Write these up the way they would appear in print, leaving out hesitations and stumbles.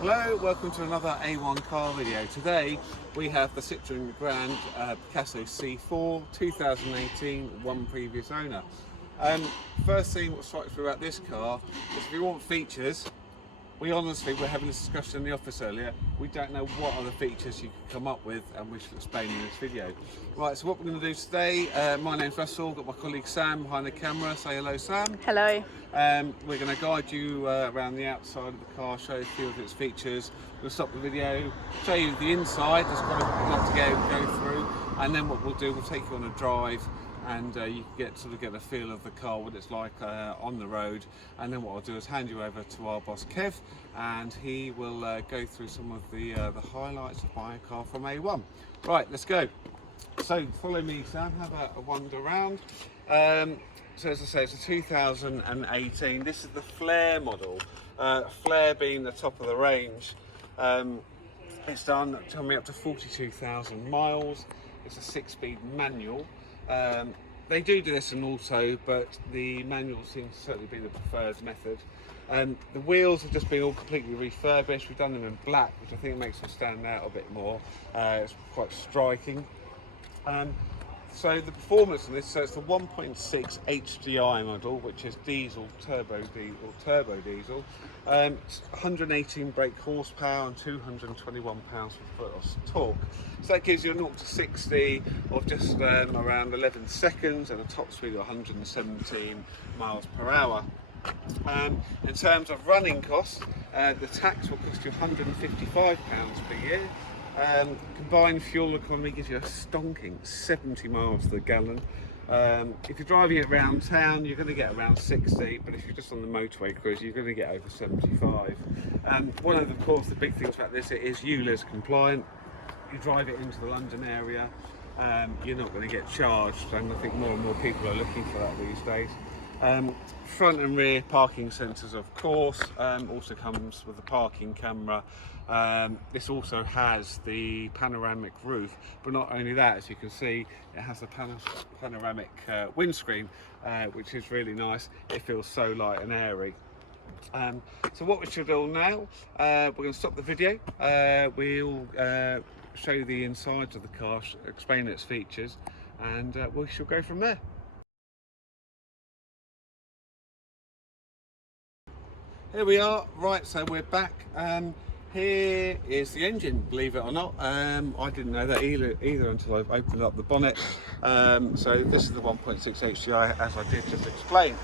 Hello, welcome to another A1 car video. Today we have the Citroen Grand Picasso C4 2018, one previous owner. First thing what strikes me about this car is if you want features, we honestly were having this discussion in the office earlier, we don't know what other features you can come up with, and we shall explain in this video. Right, so what we're going to do today, my name's Russell, got my colleague Sam behind the camera. Say hello, Sam. Hello. We're going to guide you around the outside of the car, show you a few of its features. We'll stop the video, show you the inside, there's quite a lot to go through, and then what we'll do, we'll take you on a drive, and you can get a feel of the car, what it's like on the road. And then what I'll do is hand you over to our boss Kev, and he will go through some of the highlights of buying a car from A1. Right, let's go. So follow me, Sam, have a wander around. So as I say, it's a 2018. This is the Flair model. Flair being the top of the range. It's done, tell me, up to 42,000 miles. It's a 6-speed manual. They do this in auto, but the manual seems to certainly be the preferred method. The wheels have just been all completely refurbished. We've done them in black, which I think makes them stand out a bit more. It's quite striking. So the performance on this, so it's the 1.6 HDI model, which is turbo diesel. It's 118 brake horsepower and 221 pounds-foot of torque. So that gives you a 0 to 60 of just around 11 seconds and a top speed of 117 miles per hour. In terms of running costs, the tax will cost you £155 per year. Combined fuel economy gives you a stonking 70 miles to the gallon. If you're driving it around town, you're going to get around 60, but if you're just on the motorway cruise, you're going to get over 75. One of the big things about this, it is ULEZ compliant. You drive it into the London area, you're not going to get charged, and I think more and more people are looking for that these days. Front and rear parking sensors, of course, also comes with a parking camera. This also has the panoramic roof, but not only that, as you can see, it has a panoramic windscreen, which is really nice. It feels so light and airy. So what we should do now, we're going to stop the video. We'll show you the insides of the car, explain its features, and we shall go from there. Here we are. Right, so we're back. Here is the engine, believe it or not. I didn't know that either until I opened up the bonnet. So this is the 1.6 HDI, as I did just explain.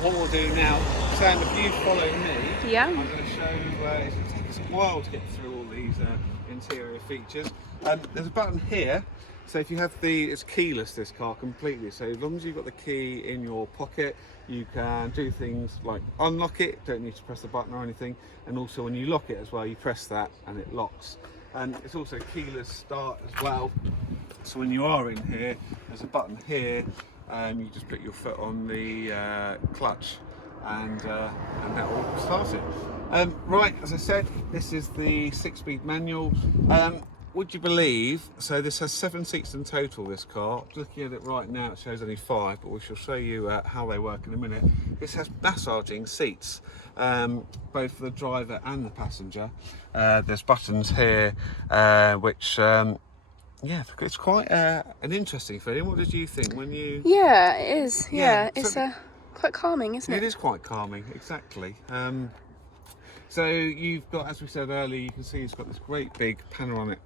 What we'll do now, Sam, if you follow me, Yeah. I'm going to show, it's going to take us a while to get through all these interior features. There's a button here. So if you have it's keyless, this car, completely. So as long as you've got the key in your pocket, you can do things like unlock it, don't need to press the button or anything. And also when you lock it as well, you press that and it locks. And it's also keyless start as well. So when you are in here, there's a button here, and you just put your foot on the clutch, and that will start it. Right, as I said, this is the 6-speed manual. Would you believe, so this has 7 seats in total, this car. Looking at it right now, it shows only 5, but we shall show you how they work in a minute. This has massaging seats, both for the driver and the passenger. There's buttons here, which, yeah, it's quite an interesting feeling. What did you think when you... Yeah, it is. Yeah, it's quite calming, isn't it? It is quite calming, exactly. So you've got, as we said earlier, you can see it's got this great big panoramic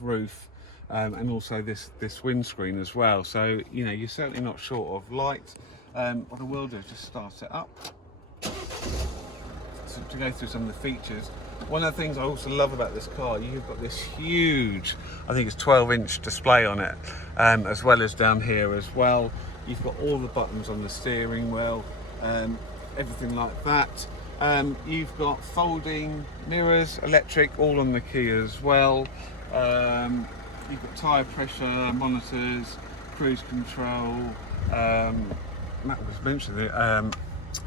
roof, and also this windscreen as well. So, you know, you're certainly not short of light. What I will do is just start it up. So to go through some of the features, one of the things I also love about this car, you've got this huge, I think it's 12-inch display on it, as well as down here as well. You've got all the buttons on the steering wheel, everything like that. You've got folding mirrors, electric, all on the key as well. You've got tyre pressure monitors, cruise control, Matt was mentioning it,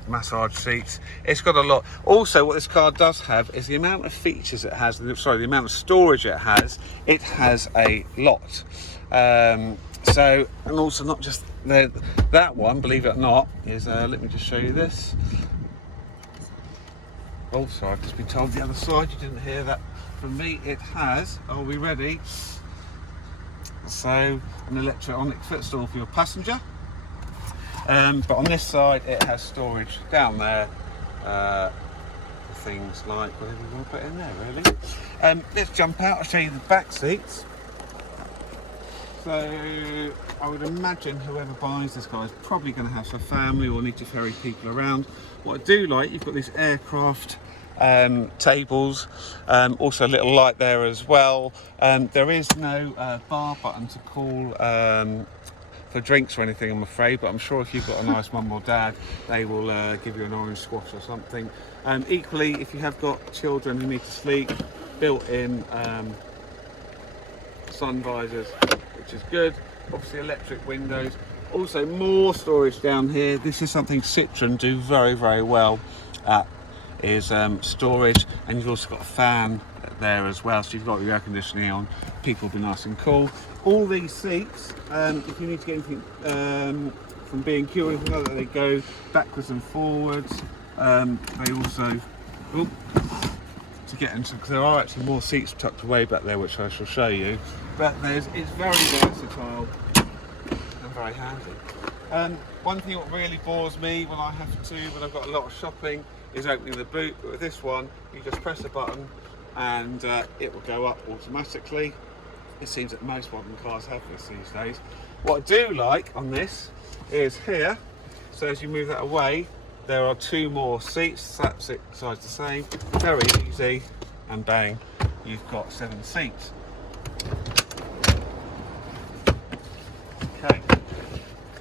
massage seats. It's got a lot. Also, what this car does have is the amount of features it has, the amount of storage it has a lot. So, and also not just that one, believe it or not, is, let me just show you this. Oh, sorry, I've just been told the other side. You didn't hear that from me. It has. Are we ready? So, an electronic footstool for your passenger. But on this side, it has storage down there for things like whatever you want to put in there, really. Let's jump out. I'll show you the back seats. So, I would imagine whoever buys this car is probably going to have some family or need to ferry people around. What I do like, you've got these aircraft tables, also a little light there as well. There is no bar button to call for drinks or anything, I'm afraid, but I'm sure if you've got a nice mum or dad, they will give you an orange squash or something. Equally, if you have got children who need to sleep, built-in sun visors, which is good. Obviously electric windows. Also more storage down here. This is something Citroen do very, very well at, is storage, and you've also got a fan there as well, so you've got your air conditioning on, people will be nice and cool. All these seats, if you need to get anything from B&Q or anything like that, they go backwards and forwards. They also, to get into, because there are actually more seats tucked away back there, which I shall show you, but it's very versatile and very handy. One thing that really bores me when I've got a lot of shopping, is opening the boot. But with this one, you just press a button and it will go up automatically. It seems that most modern cars have this these days. What I do like on this is here, so as you move that away, there are two more seats, that side's the same, very easy, and bang, you've got 7 seats. Okay,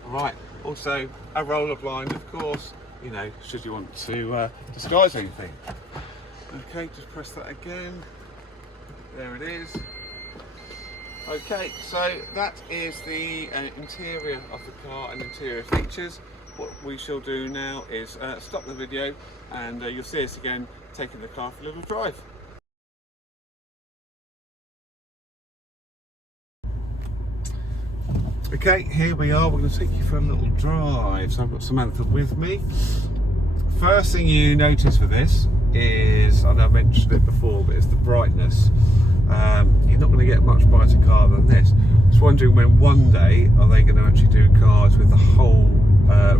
right, also a roller blind, of course, you know, should you want to disguise anything. Okay, just press that again, there it is. Okay, so that is the interior of the car and interior features. What we shall do now is stop the video, and you'll see us again taking the car for a little drive. Okay, here we are. We're going to take you for a little drive. So I've got Samantha with me. First thing you notice with this is, I know I mentioned it before, but it's the brightness. You're not going to get much brighter car than this. Just wondering when one day are they going to actually do cars with the whole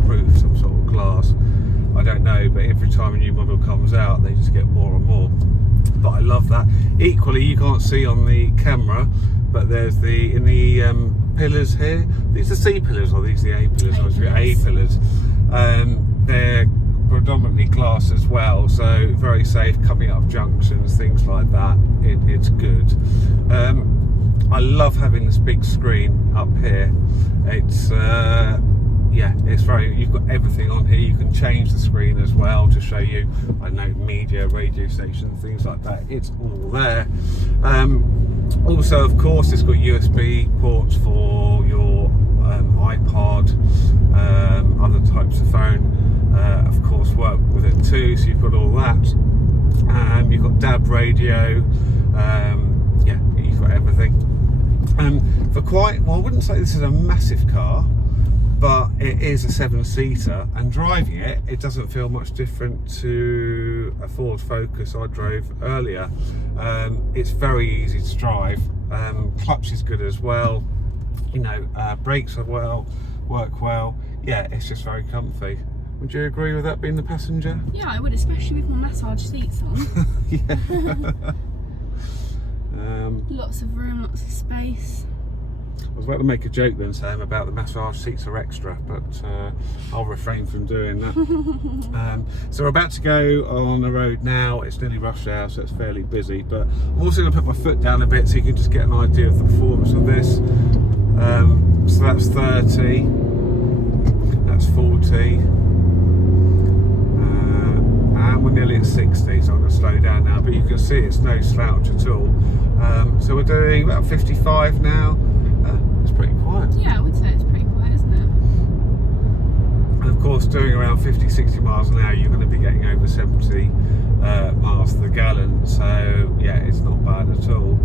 roof, some sort of glass. I don't know, but every time a new model comes out, they just get more and more. But I love that. Equally, you can't see on the camera, but there's in the pillars here. These are C pillars, or these are the A pillars? A pillars. They're predominantly glass as well, so very safe coming up junctions, things like that. It's good. I love having this big screen up here. It's yeah, it's very, you've got everything on here. You can change the screen as well to show you, I don't know, media, radio stations, things like that. It's all there. Also, of course, it's got USB ports for your iPod, other types of phone. Of course, work with it too, so you've got all that. You've got DAB radio. Yeah, you've got everything. For quite, well, I wouldn't say this is a massive car, but it is a 7-seater, and driving it doesn't feel much different to a Ford Focus I drove earlier. It's very easy to drive. Clutch is good as well. You know, brakes are work well. Yeah, it's just very comfy. Would you agree with that, being the passenger? Yeah, I would, especially with my massage seats on. Yeah. Lots of room, lots of space. I was about to make a joke then, Sam, about the massage seats are extra, but I'll refrain from doing that. So we're about to go on the road now. It's nearly rush hour, so it's fairly busy, but I'm also going to put my foot down a bit so you can just get an idea of the performance of this. So that's 30, that's 40, and we're nearly at 60, so I'm going to slow down now, but you can see it's no slouch at all. So we're doing about 55 now. It's pretty quiet. Yeah, I would say it's pretty quiet, isn't it? And of course, doing around 50-60 miles an hour, you're going to be getting over 70 miles to the gallon. So yeah, it's not bad at all.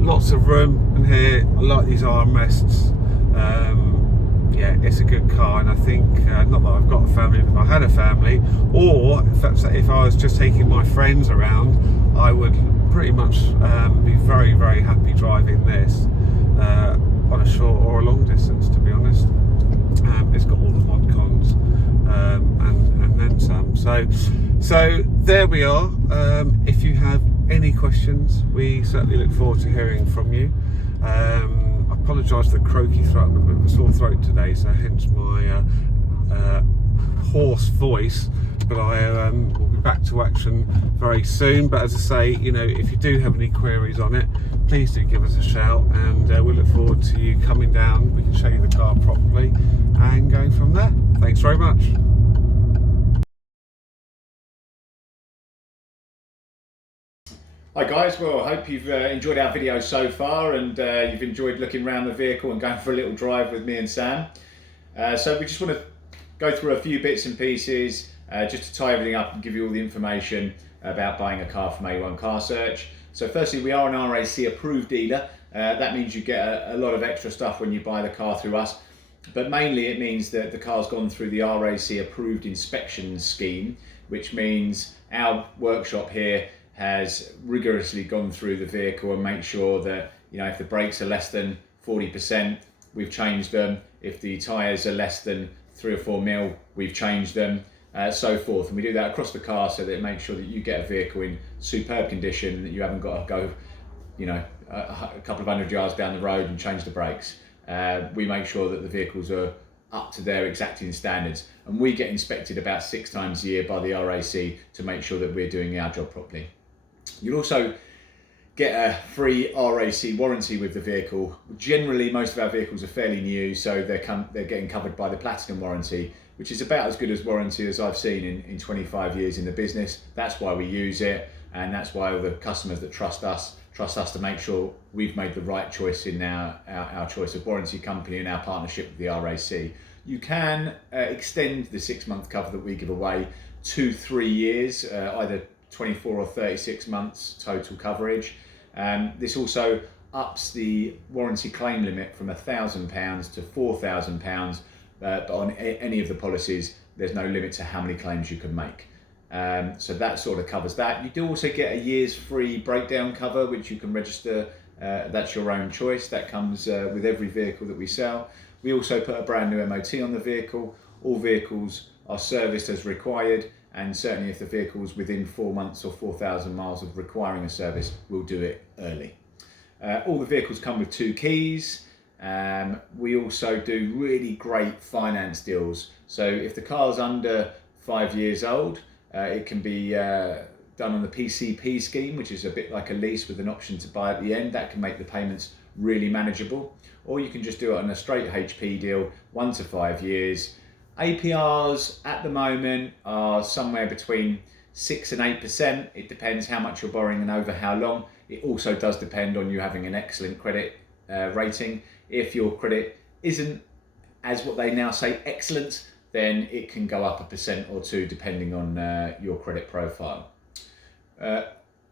Lots of room in here. I like these armrests. yeah, it's a good car, and I think not that I've got a family, but if I had a family, or if I was just taking my friends around, I would pretty much be very, very happy driving this on a short or a long distance, to be honest. It's got all the mod cons and then some. So there we are. If you have any questions, we certainly look forward to hearing from you. I apologise for the croaky throat. I'm a bit of a sore throat today, so hence my hoarse voice. But I will be back to action very soon. But as I say, you know, if you do have any queries on it, please do give us a shout, and we look forward to you coming down. We can show you the car properly and going from there. Thanks very much. Hi guys, well I hope you've enjoyed our video so far, and you've enjoyed looking around the vehicle and going for a little drive with me and Sam. So we just want to go through a few bits and pieces just to tie everything up and give you all the information about buying a car from A1 Car Search. So firstly, we are an RAC approved dealer. That means you get a lot of extra stuff when you buy the car through us, but mainly it means that the car's gone through the RAC approved inspection scheme, which means our workshop here has rigorously gone through the vehicle and make sure that, you know, if the brakes are less than 40%, we've changed them. If the tyres are less than 3 or 4 mil, we've changed them, so forth. And we do that across the car so that it makes sure that you get a vehicle in superb condition, that you haven't got to go, you know, a couple of 100 yards down the road and change the brakes. We make sure that the vehicles are up to their exacting standards, and we get inspected about 6 times a year by the RAC to make sure that we're doing our job properly. You'll also get a free RAC warranty with the vehicle. Generally, most of our vehicles are fairly new, so they're getting covered by the Platinum warranty, which is about as good as warranty as I've seen in 25 years in the business. That's why we use it, and that's why all the customers that trust us to make sure we've made the right choice in our choice of warranty company and our partnership with the RAC. You can extend the 6-month cover that we give away to 3 years, either 24 or 36 months total coverage. This also ups the warranty claim limit from £1,000 to £4,000, but on any of the policies there's no limit to how many claims you can make. So that sort of covers that. You do also get a year's free breakdown cover, which you can register. That's your own choice. That comes with every vehicle that we sell. We also put a brand new MOT on the vehicle. All vehicles are serviced as required, and certainly if the vehicle's within 4 months or 4,000 miles of requiring a service, we'll do it early. All the vehicles come with 2 keys. We also do really great finance deals. So if the car's under 5 years old, it can be done on the PCP scheme, which is a bit like a lease with an option to buy at the end. That can make the payments really manageable. Or you can just do it on a straight HP deal, 1 to 5 years. APRs at the moment are somewhere between 6 and 8%. It depends how much you're borrowing and over how long. It also does depend on you having an excellent credit rating. If your credit isn't, as what they now say, excellent, then it can go up 1% or 2% depending on your credit profile.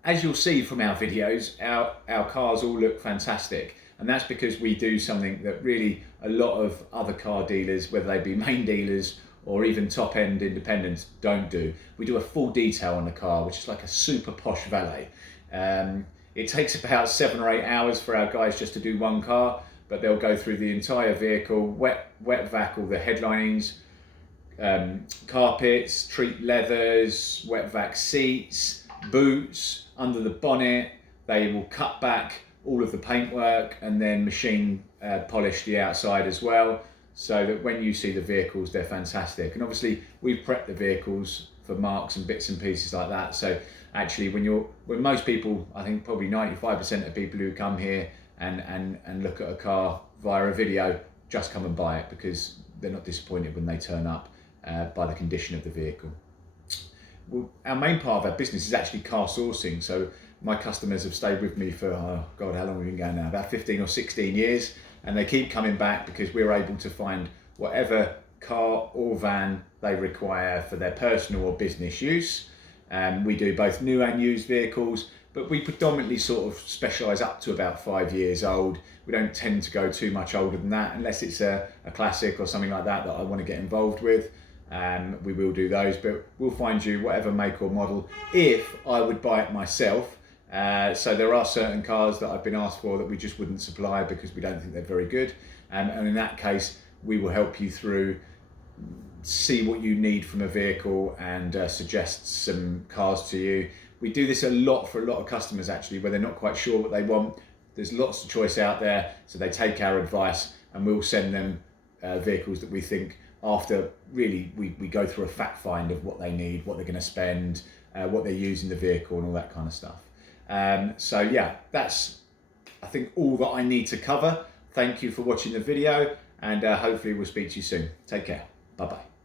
As you'll see from our videos, our cars all look fantastic. And that's because we do something that really a lot of other car dealers, whether they be main dealers or even top-end independents, don't do. We do a full detail on the car, which is like a super posh valet. It takes about 7 or 8 hours for our guys just to do one car, but they'll go through the entire vehicle, wet vac all the headlinings, carpets, treat leathers, wet vac seats, boots, under the bonnet. They will cut back all of the paintwork and then machine polish the outside as well, so that when you see the vehicles, they're fantastic. And obviously we've prepped the vehicles for marks and bits and pieces like that. So actually when most people, I think probably 95% of people who come here and look at a car via a video, just come and buy it because they're not disappointed when they turn up by the condition of the vehicle. Well, our main part of our business is actually car sourcing. So my customers have stayed with me for, oh God, how long have we been going now? About 15 or 16 years. And they keep coming back because we're able to find whatever car or van they require for their personal or business use. We do both new and used vehicles, but we predominantly sort of specialise up to about 5 years old. We don't tend to go too much older than that, unless it's a classic or something like that I want to get involved with. We will do those, but we'll find you whatever make or model if I would buy it myself. So there are certain cars that I've been asked for that we just wouldn't supply because we don't think they're very good, and in that case we will help you through, see what you need from a vehicle and suggest some cars to you. We do this a lot for a lot of customers actually, where they're not quite sure what they want. There's lots of choice out there, so they take our advice and we'll send them vehicles that we think, after really we go through a fact find of what they need, what they're going to spend, what they're using the vehicle and all that kind of stuff. So yeah, that's I think all that I need to cover. Thank you for watching the video, and hopefully we'll speak to you soon. Take care. Bye bye.